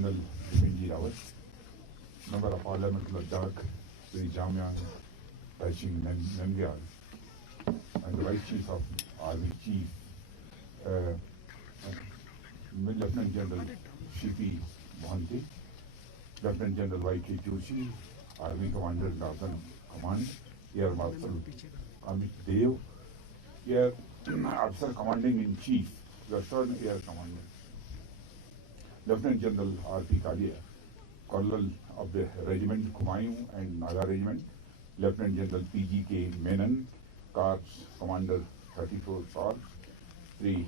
General Bipinji Rawat, Member of Parliament Ladakh, Sri Jamyang Taishing Namgyal, and the Vice Chief of Army Chief, Lieutenant General Shipi Mohanty, Lieutenant General Y.K. Joshi, Army Commander Northern Command, Air Marshal Amit Dev, Air Officer Commanding in Chief, Western Air Commander, Lieutenant General R.P. Kalia, Colonel of the Regiment Kumayu and Naga Regiment, Lieutenant General P.G.K. Menon, Corps Commander 34 Corps, Sri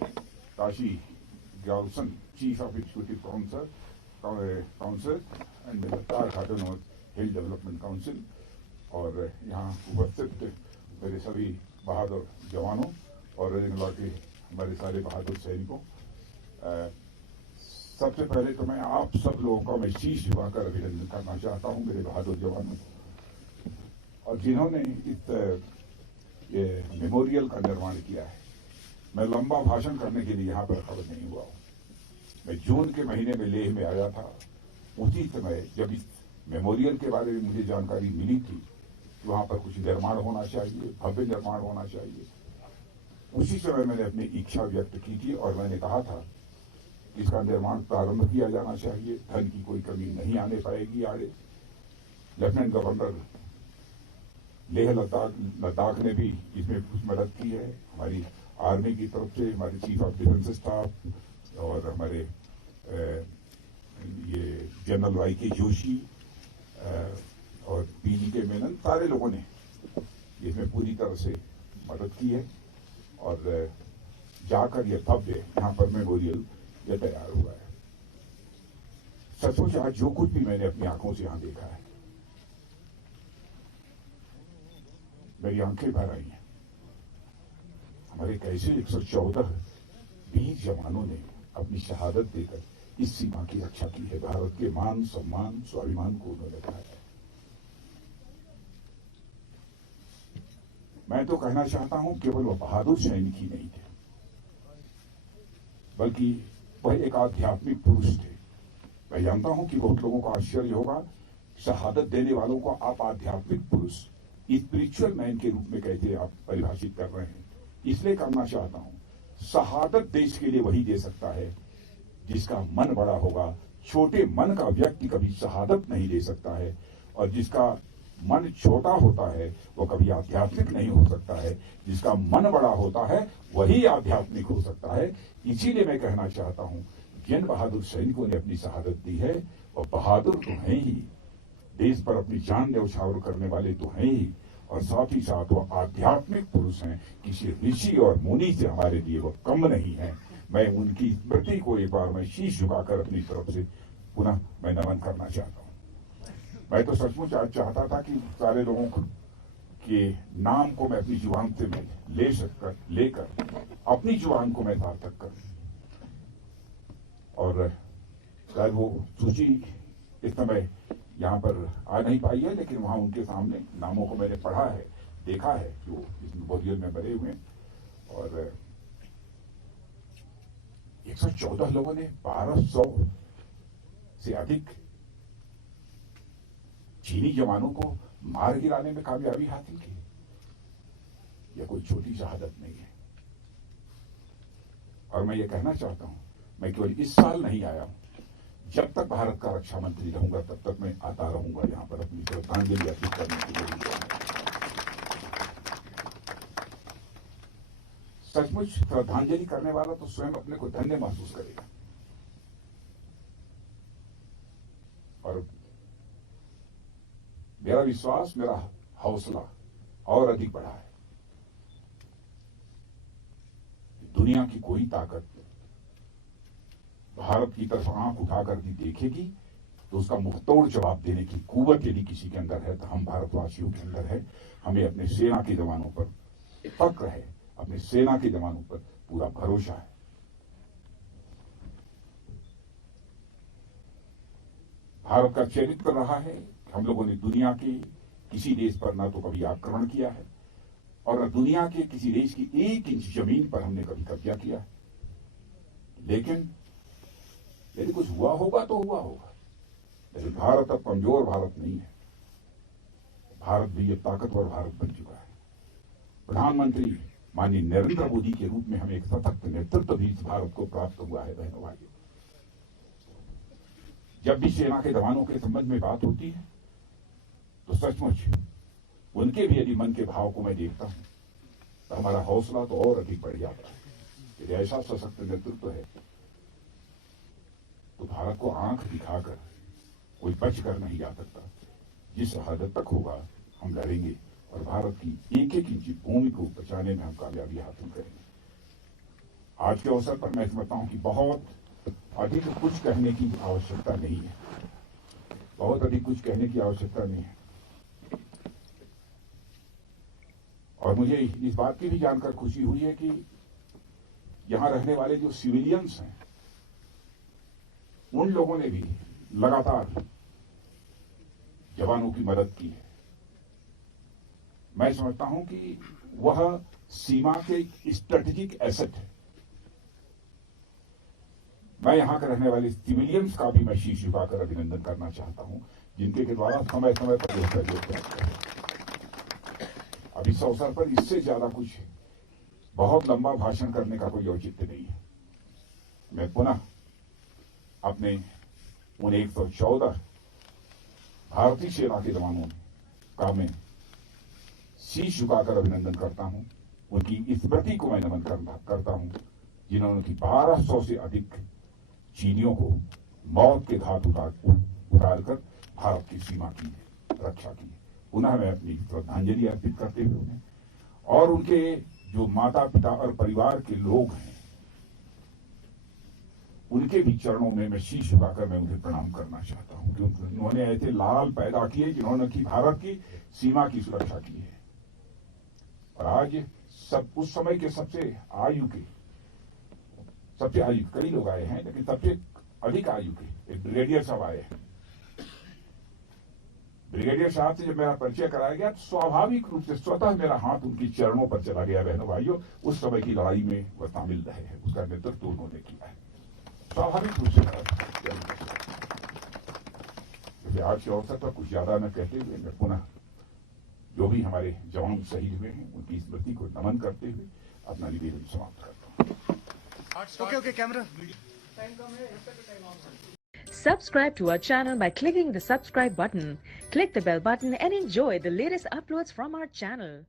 Tashi Gyalson, Chief of Executive Council and Ladakh Autonomous Hill Development Council, और यहाँ उपस्थित मेरे सभी बहादुर जवानों और रेंगला के हमारे सारे बहादुर सैनिकों, सबसे पहले तो मैं आप सब लोगों का मैं शीश झुकाकर अभिनंदन करना चाहता हूं, मेरे बहादुर जवानों और जिन्होंने इस ये मेमोरियल का निर्माण किया है। मैं लंबा भाषण करने के लिए यहाँ पर खबर नहीं हुआ हूँ। मैं जून के महीने में लेह में आया था। उसी समय जब इस मेमोरियल के बारे में मुझे जानकारी मिली थी, वहां पर कुछ निर्माण होना चाहिए, भव्य निर्माण होना चाहिए। उसी समय मैंने अपनी इच्छा व्यक्त की थी और मैंने कहा था इसका निर्माण प्रारंभ किया जाना चाहिए, धन की कोई कमी नहीं आने पाएगी आगे। लेफ्टिनेंट गवर्नर लेह लद्दाख ने भी इसमें कुछ मदद की है, हमारी आर्मी की तरफ से, हमारे चीफ ऑफ डिफेंस स्टाफ और हमारे ये जनरल वाई.के. जोशी और P.G.K. मेनन, सारे लोगों ने इसमें पूरी तरह से मदद की है और जाकर यह भव्य यहाँ पर मेमोरियल यह तैयार हुआ है। सचमुच आज जो कुछ भी मैंने अपनी आंखों से यहाँ देखा है, मेरी आंखें भर आई हैं। हमारे कैसे 114 वीर जवानों ने अपनी शहादत देकर इस सीमा की रक्षा की है। भारत के मान सम्मान स्वाभिमान को उन्होंने बढ़ाया। मैं तो कहना चाहता हूं केवल वह बहादुर सैनिक ही नहीं थे, बल्कि वह एक आध्यात्मिक पुरुष थे। मैं जानता हूं कि बहुत लोगों को आश्चर्य होगा, शहादत देने वालों को आप आध्यात्मिक पुरुष, स्पिरिचुअल मैन के रूप में कैसे आप परिभाषित कर रहे हैं। इसलिए करना चाहता हूं, शहादत देश के लिए वही दे सकता है जिसका मन बड़ा होगा। छोटे मन का व्यक्ति कभी शहादत नहीं दे सकता है और जिसका मन छोटा होता है वो कभी आध्यात्मिक नहीं हो सकता है। जिसका मन बड़ा होता है वही आध्यात्मिक हो सकता है। इसीलिए मैं कहना चाहता हूं, जिन बहादुर सैनिकों ने अपनी शहादत दी है वो बहादुर तो हैं ही, देश पर अपनी जान न्यौछावर करने वाले तो हैं ही, और साथ ही साथ वो आध्यात्मिक पुरुष हैं। किसी ऋषि और मुनि से हमारे लिए वो कम नहीं है। मैं उनकी स्मृति को एक बार मैं शीश झुकाकर अपनी तरफ से पुनः मैं नमन करना चाहता हूं। मैं तो सचमुच आज चाहता था कि सारे लोगों के नाम को मैं अपनी जुबान से मैं लेकर अपनी जुबान को मैं सार्थक करूं, और शायद वो सूची इस समय यहाँ पर आ नहीं पाई है, लेकिन वहां उनके सामने नामों को मैंने पढ़ा है, देखा है जो इस मेमोरियल में बने हुए हैं। और 114 लोगों ने 1200 से अधिक चीनी जवानों को मार गिराने में कामयाबी हासिल की। यह कोई छोटी शहादत नहीं है। और मैं ये कहना चाहता हूं, मैं केवल इस साल नहीं आया हूं, जब तक भारत का रक्षा मंत्री रहूंगा तब तक मैं आता रहूंगा यहाँ पर अपनी श्रद्धांजलि अर्पित करने के लिए। सचमुच श्रद्धांजलि करने वाला तो स्वयं अपने को धन्य महसूस करेगा। और मेरा विश्वास, मेरा हौसला और अधिक बढ़ा है। दुनिया की कोई ताकत भारत की तरफ आंख उठाकर भी देखेगी तो उसका मुंहतोड़ जवाब देने की कुव्वत यदि किसी के अंदर है तो हम भारतवासियों के अंदर है। हमें अपने सेना के जवानों पर फक्र है, अपने सेना के जवानों पर पूरा भरोसा है। भारत का चरित्र रहा है कि हम लोगों ने दुनिया के किसी देश पर ना तो कभी आक्रमण किया है और न दुनिया के किसी देश की 1 इंच जमीन पर हमने कभी कब्जा किया है। लेकिन यदि कुछ हुआ होगा तो हुआ होगा, लेकिन भारत अब कमजोर भारत नहीं है। भारत भी अब ताकतवर भारत बन चुका है। प्रधानमंत्री माननीय नरेंद्र मोदी के रूप में हमें एक सशक्त नेतृत्व भी इस भारत को प्राप्त हुआ है। बहनों भाइयों, जब भी सेना के जवानों के संबंध में बात होती है तो सचमुच उनके भी यदि मन के भाव को मैं देखता हूं तो हमारा हौसला तो और अधिक बढ़ जाता है। यदि ऐसा सशक्त नेतृत्व है तो भारत को आंख दिखाकर कोई बच कर नहीं जा सकता। जिस हद तक होगा हम लड़ेंगे और भारत की एक एक इंची भूमि को बचाने में हम कामयाबी हासिल करेंगे। आज के अवसर पर मैं समझता हूं कि बहुत अधिक कुछ कहने की आवश्यकता नहीं है, बहुत अधिक कुछ कहने की आवश्यकता नहीं है। और मुझे इस बात की भी जानकर खुशी हुई है कि यहां रहने वाले जो सिविलियंस हैं उन लोगों ने भी लगातार जवानों की मदद की है। मैं समझता हूं कि वह सीमा के स्ट्रेटेजिक एसेट है। मैं यहां के रहने वाले सिविलियंस का भी मैं शीश झुकाकर अभिनंदन करना चाहता हूं, जिनके के द्वारा समय समय पर यह सहयोग करते हैं। अब इस अवसर पर इससे ज्यादा कुछ बहुत लंबा भाषण करने का कोई औचित्य नहीं है। मैं पुनः अपने उन 114 भारतीय सेना के जवानों का मैं शीश झुकाकर अभिनंदन करता हूं। उनकी स्मृति को मैं नमन करता हूं, जिन्होंने की 1200 से अधिक चीनियों को मौत के घाट उतारकर भारत की सीमा की रक्षा की। पुनः मैं अपनी श्रद्धांजलि अर्पित करते हुए उन्हें और उनके जो माता पिता और परिवार के लोग हैं उनके भी चरणों में मैं शीश झुकाकर मैं उन्हें प्रणाम करना चाहता हूं कि उन्होंने ऐसे लाल पैदा किए जिन्होंने की भारत की सीमा की सुरक्षा की है। और आज सब उस समय के सबसे आयु कई लोग आए हैं, लेकिन सबसे अधिक आयु के एक ब्रिगेडियर साहब आए हैं। ब्रिगेडियर साहब से जब मेरा परिचय कराया गया तो स्वाभाविक रूप से स्वतः मेरा हाथ उनके चरणों पर चला गया। बहनों भाइयों, उस समय की लड़ाई में वह शामिल रहे हैं, उसका नेतृत्व उन्होंने किया है। स्वाभाविक रूप से आज के अवसर पर कुछ ज्यादा न कहते हुए मैं पुनः जो भी हमारे जवान शहीद हुए हैं उनकी स्मृति को नमन करते हुए अपना निवेदन समाप्त करता हूं। Okay, camera. Subscribe to our channel by clicking the subscribe button. Click the bell button and enjoy the latest uploads from our channel.